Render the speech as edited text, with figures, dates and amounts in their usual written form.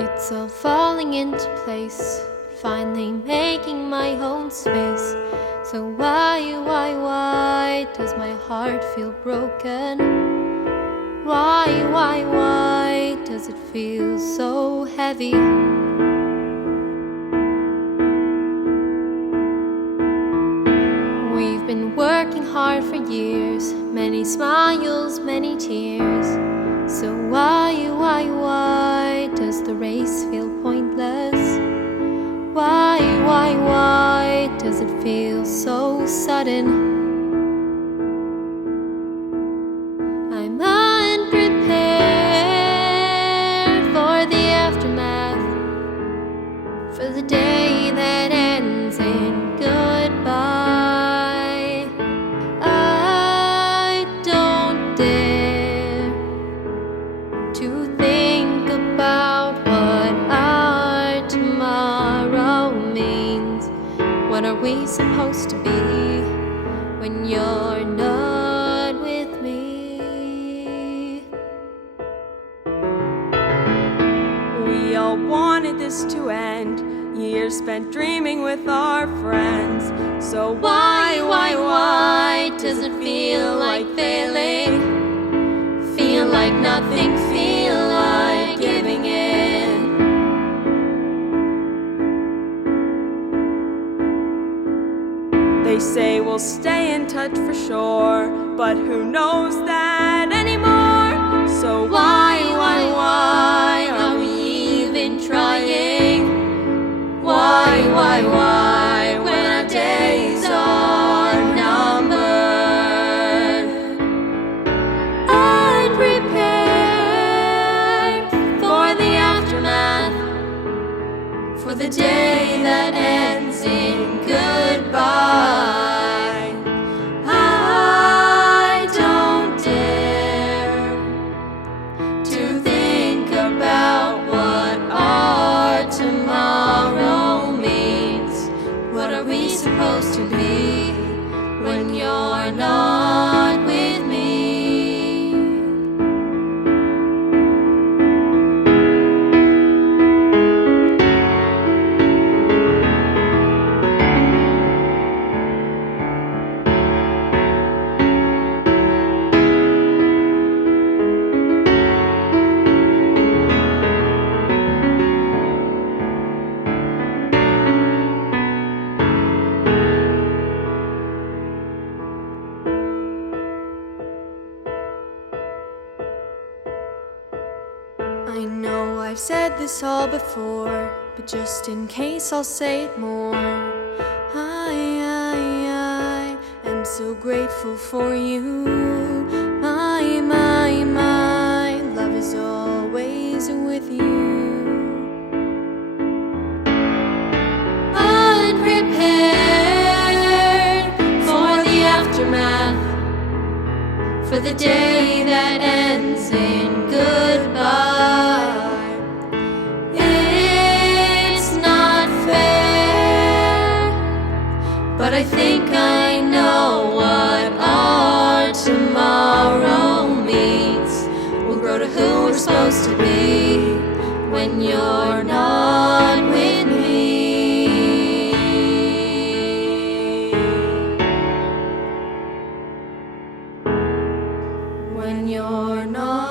It's all falling into place, finally making my own space. So why does my heart feel broken? Why does it feel so heavy? We've been working hard for years, many smiles, many tears. So why does the race feel pointless? Why does it feel so sudden? I'm unprepared for the aftermath, for the day that ends in goodbye. I don't dare to think about what our tomorrow means. What are we supposed to be when you're not with me? We all wanted this to end, years spent dreaming with our friends. So why does it feel like failing? Feel like nothing, feel like giving in. They say we'll stay in touch for sure, but who knows that anymore? So why are we even trying? Why when our days are numbered? Unprepared for the aftermath, for the day that ends in goodbye. I don't dare to think about what our tomorrow means. What are we supposed to be when you're not with me? I know I've said this all before, but just in case I'll say it more. I am so grateful for you. My love is always with you. Unprepared for the aftermath, for the day that ends in goodbye. It's not fair, but I think I know what our tomorrow means. We'll grow to who we're supposed to be when you're not with me. When you're not